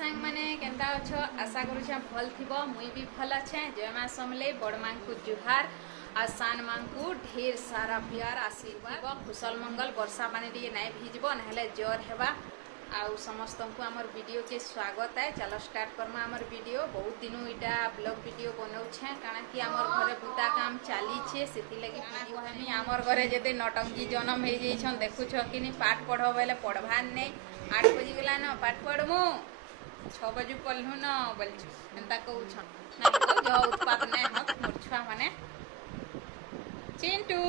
सांग माने केनता अछ आशा करूछे भल थिबो मुई भी भल अच्छे। जय मां समले बड़ मां को जुहार आ सान मां को ढेर सारा प्यार आशीर्वाद कुशल मंगल वर्षा पानी टी नाइ भिजबो नहले ज्वर हेबा। आउ समस्त को आमर वीडियो के स्वागत है। चलो स्टार्ट करमा आमर वीडियो। बहुत दिनों इटा ब्लॉग वीडियो बनाऊछे कारण कि आमर घरे बुता काम चली छे सेति लगी वीडियो हमी आमर घरे जते नटंकी जन्म हे जइछन देखुछ कि नि पाठ पढ़ो बेले पढ़वार नै 8 बजे गेला न पाठ पढ़मु 6 बजे पढ़लु न बोलछु एंता कहउछन ना तो जो उत्पात नै हत मोर छुआ माने। चिंटू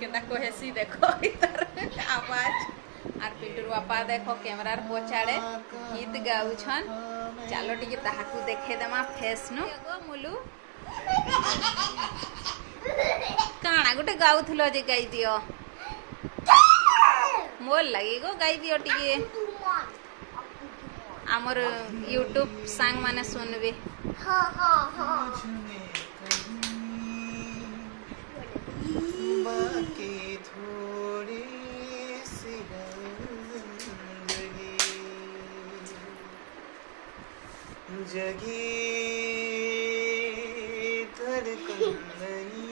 केता कोहेसी देखो इधर आवाज आर पिंटूर बापा देखो कैमरार पोचाड़े गीत गाउछन। चलो टिके ताहाकू देखे देमा फेस नु गो मुलु काना गुटे गाउथलो जे गाई दियो मोर लगी गो गाई दियो टिके हमर यूट्यूब सांग माने सुनबे। हां हां हां बाकी थोड़ी सी है जिंदगी जगी धड़कन नहीं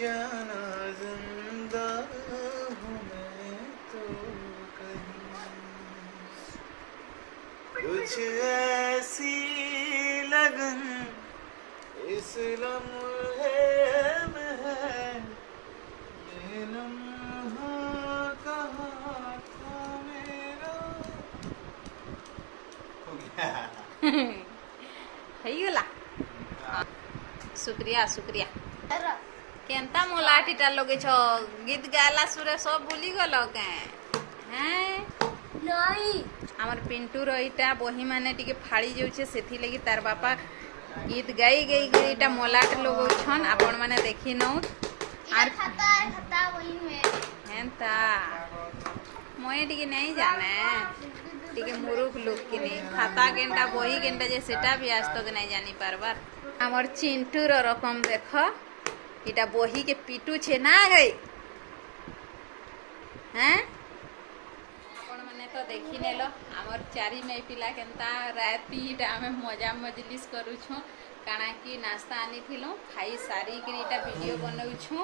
जाना जिंदा हूँ मैं तो कहीं कुछ ऐसी लगन इस लम्हे में है ये लम्हा कहाँ था मेरा हो गया हई गला शुक्रिया शुक्रिया केनता मोलाटीटा लगे छ गीत गाला सुरे सब भूली गलो के हैं नहीं हमर पिंटू रईटा बही माने टिके फाड़ी जाउछे सेथि लगी तार बापा गीत गाई गई गईटा मोलाट लोग छन आपण माने देखि नउ आर खाता वही में हेंता मोए टिके नहीं जाने टिके मुरुख लोग कि नहीं खाता केनटा बही केनटा जे सेटा भी आज तक नहीं जानी पारबार। हमर चिंटू रो रकम देखो इटा बही के पीटू छे ना गई हैं आपण माने तो देखि नेलो हमर चारी में पिला केनता राती इटा हमें मजा मजलिस करू छु काना कि नाश्ता आनी थिलो खाई सारी के इटा वीडियो बनाउ छु।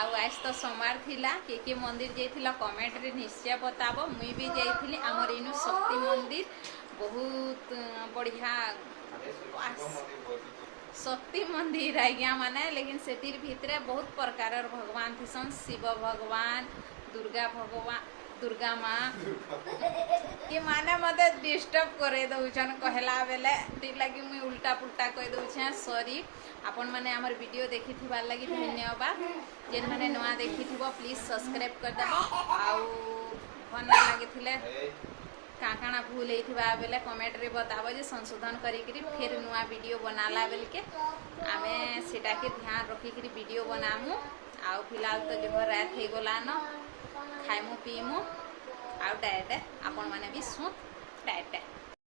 आउ आज तो सोमवार थिला के मंदिर जाइथिला कमेंट रे निश्चय बताबो मुई भी जाइथिली हमर इनु शक्ति मंदिर बहुत बढ़िया शक्ति मंदिर आज्ञा माने लेकिन सेतिर भितरे बहुत प्रकार भगवान थिसन शिव भगवान दुर्गा माँ कि माने मते डिस्टर्ब करे दउछन कहला बेले ती लगी मुई उल्टा पुल्टा कह दउछे सॉरी। आपण माने हमर वीडियो देखि थिबार लगी धन्यवाद। जेन माने नवा देखि थिबो प्लीज सब्सक्राइब कर देबो आउ भन लागे थिले काकाना भूल हेथिबा बेले कमेंट रे बताबो जे संशोधन करी करी फिर नवा वीडियो बनाला बेल के आमे सेटा के ध्यान रखी करी वीडियो बनामु। आउ फिलहाल तो जो रात हे गोला न खाइमु पीमु आउ डायरेक्ट आपण माने भी सुत डायरेक्ट